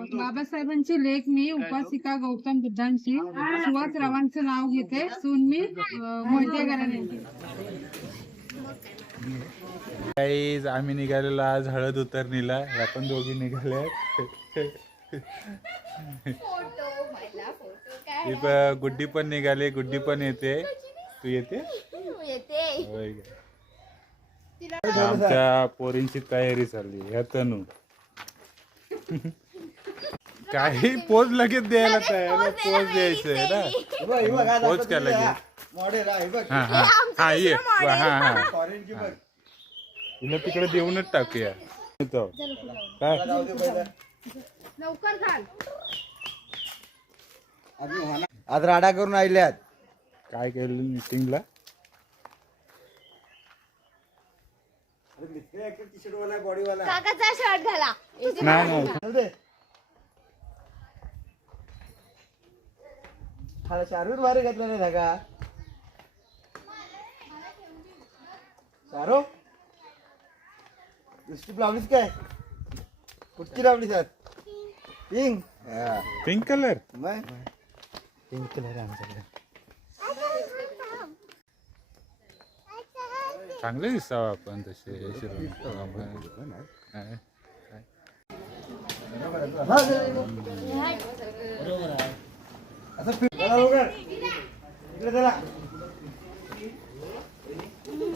बाबासाहेबांची लेख मी उपासिका गौतम बुद्धांची सुहासरावांचं नाव घेते. सून मी मोहिते घराण्याची. गाईज आम्ही निघालेलो आज हळद उतरणीला. आपण दोघी निघाले. गुड्डी पण निघाले. गुड्डी पण येते. तू येते? होय का? आमच्या पोरींची तयारी चालली. ह्या तनू काही पोज लगेच द्यायला तयार. पोज द्यायचं आहे ना. पोज काय लगेच. हा हा हा ये. हा हा हिला तिकडे देऊनच टाकूया. काय लवकर घाल. आज राडा करून आल्यात. काय केलं मीटिंगला? काकाचा शर्ट घाला. नाही शाहरुख भारी घातलं नाही ना का? शाहरुख दुसरी लावलीस काय? कुठची लावलीस आज? पिंक. Pink colour. मग पिंक कलर आमच्याकडे. चांगले दिसावं आपण तसे.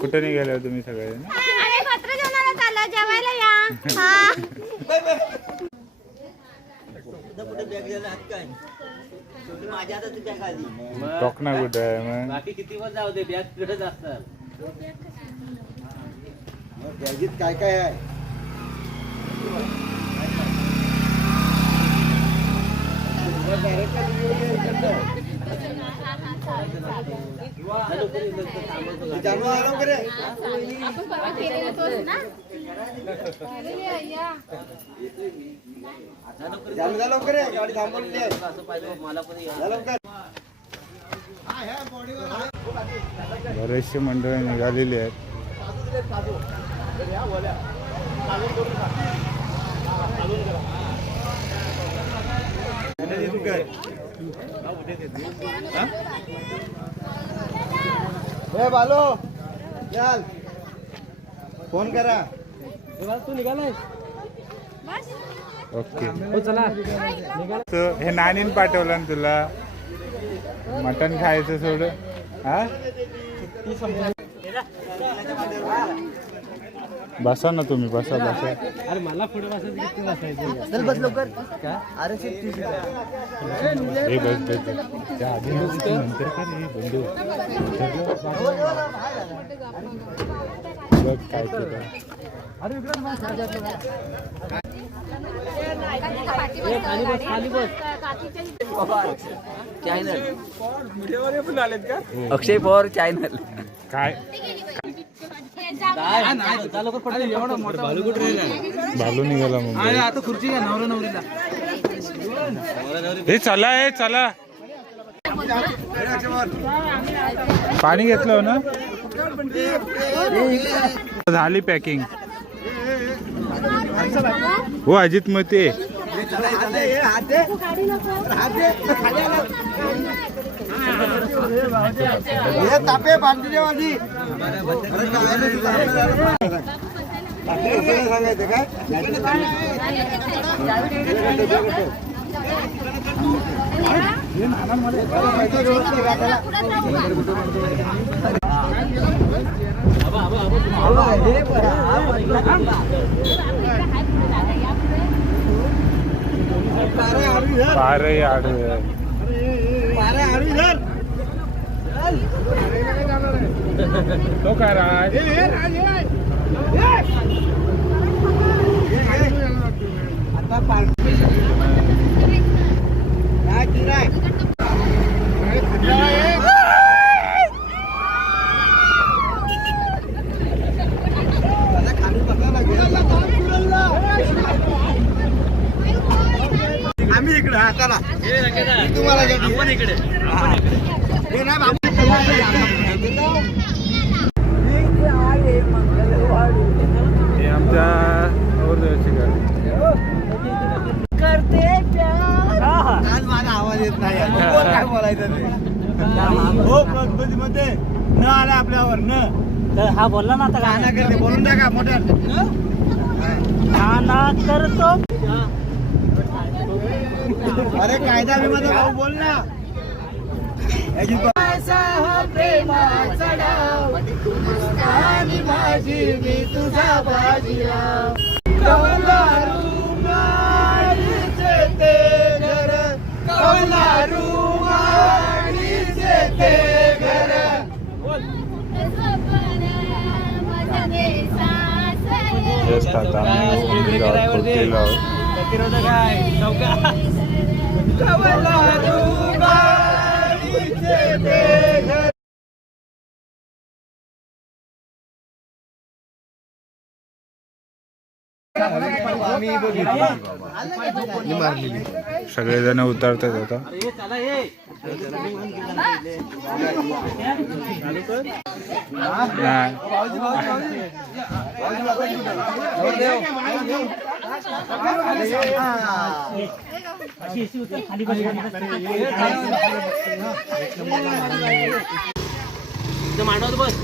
कुठे निघाले तुम्ही सगळे? अरे पत्र जेवणाला चाललो. जेवायला या. टोकना कुठे आहे मग? बाकी किती पण जाऊ दे, बॅग तिकडेच असतात. बॅगीत काय काय आहे? गाडी थांबवली आहे. बरेचसे मंडळी निघालेली आहेत. बालो चल फोन करा. तू निघालाय? ओके. हो चला. हे नानीन पाठवलं ना तुला मटण खायचं सोड. हा बसा ना तुम्ही. बसा बसा. अरे मला पुढे बसायचं, किती बसायचं? चल बस लवकर. अरे हे बस बस. त्या आधी नंतर का रे बंधू बघ काय केलं. खाली बस. अक्षय पवार चॅनल. काय बालू निघाला मग. आता खुर्ची घ्या नवरा नवरीला. हे चला. हे चला. पाणी घेतलं ना. झाली पॅकिंग. हो अजित मते. तापे बांधले आधी सांगायचं काय? पारे आड तो काय राज आम्ही इकडे. हा चला तुम्हाला इकडे. हे आमच्या करते येत नाही बोल काय बोलायचं ते हो मध्ये न आला आपल्यावर न तर हा बोलला ना आता गाणं करते बोलून टाका मोठ्या गाणा करतो अरे कायदा विमाचा भाऊ बोल ना माझी मी तुझा बाजीराव जस्ट आता आम्ही उमरीला पोहोचलेलो आहोत. प्रतिरोधक आहे चौका सगळेजण उतरतात आता. चला ये मांडवत बस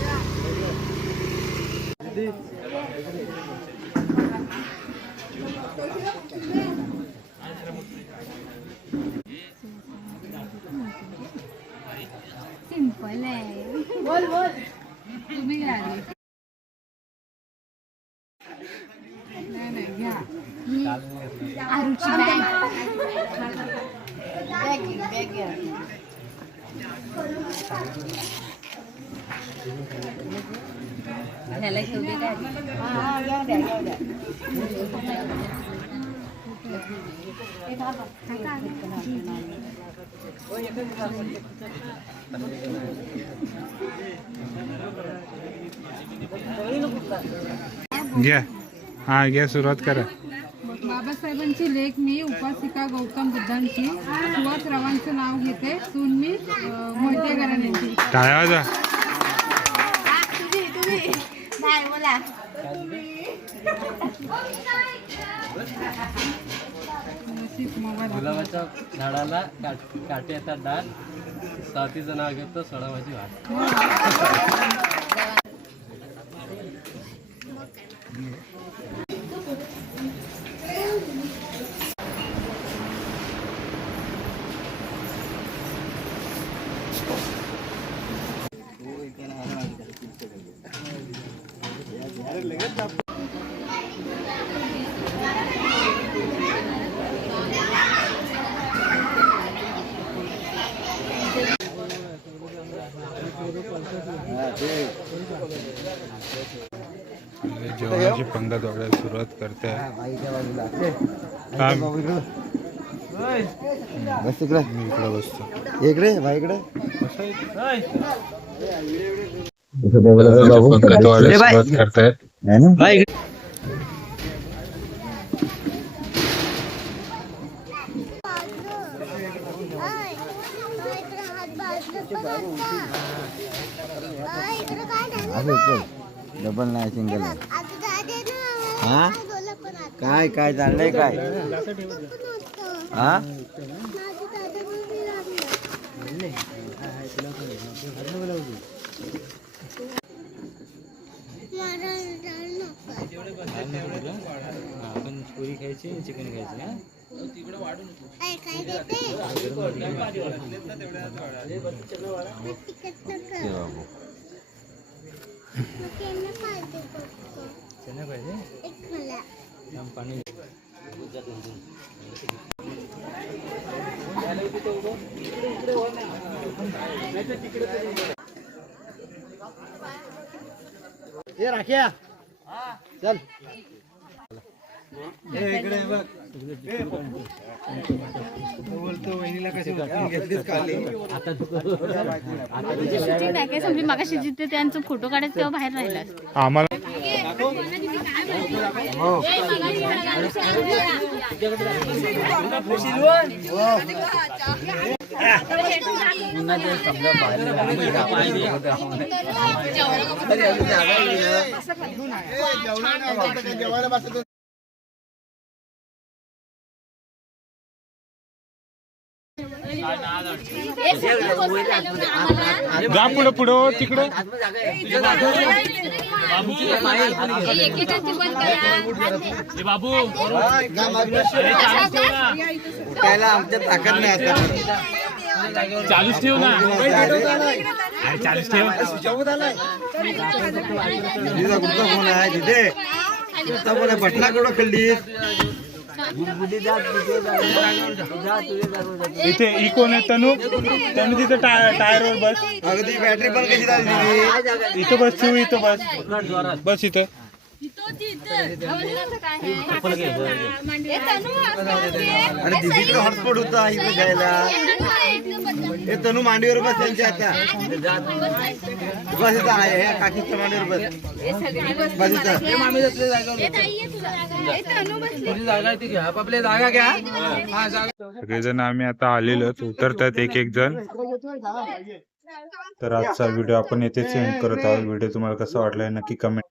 सिंपल आहे बोल बोल तुम्ही घ्या आधी. नाही घ्या. आरुची बॅग घ्या हा घ्या सुरुवात करा. बाबासाहेबांची लेख मी उपासिका गौतम बुद्धांची सुवासरावांचं नाव घेते. सून मी मोहिते घराण्यांची. टाळ्या वाजवा. नाही बोला गुलाबाच्या झाडाला काटे येतात डाळ साथीचं नाव घेतो सोडावाची वाट जेवणाची पंगत वाढायला सुरुवात करते. बस इकडे मी इकडे बसतो. इकडे भाई इकडे पंगत वाढायला सुरुवात करतायत. डबल नाही सिंगल हा काय काय चाललंय काय हा आपण पुरी खायची चिकन खायची पाणी ये राख्या चल इकडे बघ बोलतो वहिनीला कशी घेतलीच खाली शूटिंग नाही काय समजी मागाशी जिथे त्यांचं फोटो काढायचं तेव्हा बाहेर राहिला आम्हाला जा पुढं पुढं तिकडं त्याला आमच्या ताकद नाही आता चालूच ठेव ना अरे चालूच ठेव तिचा कुठचा फोन आहे तिथे कुठचा फोन आहे बटना केवढं खाल्ली इथे ही कोण आहे तनू तनू तिथे टायर वर बस अगदी बॅटरी पण कशी झाली इथं बस तू इथं बस बस इथं अरे दीदीकडे हॉटस्पॉट होता इथे घ्यायला हे तनू मांडीवर बस त्यांच्या आता बस इथं आहे काकीच्या मांडीवर बस बस इथं आपल्या जागा घ्या सगळेजण आम्ही आता आलेलो उतरतात एक एक जण तर आजचा व्हिडिओ आपण येथे सेंड करत आहोत व्हिडिओ तुम्हाला कसा वाटला नक्की कमेंट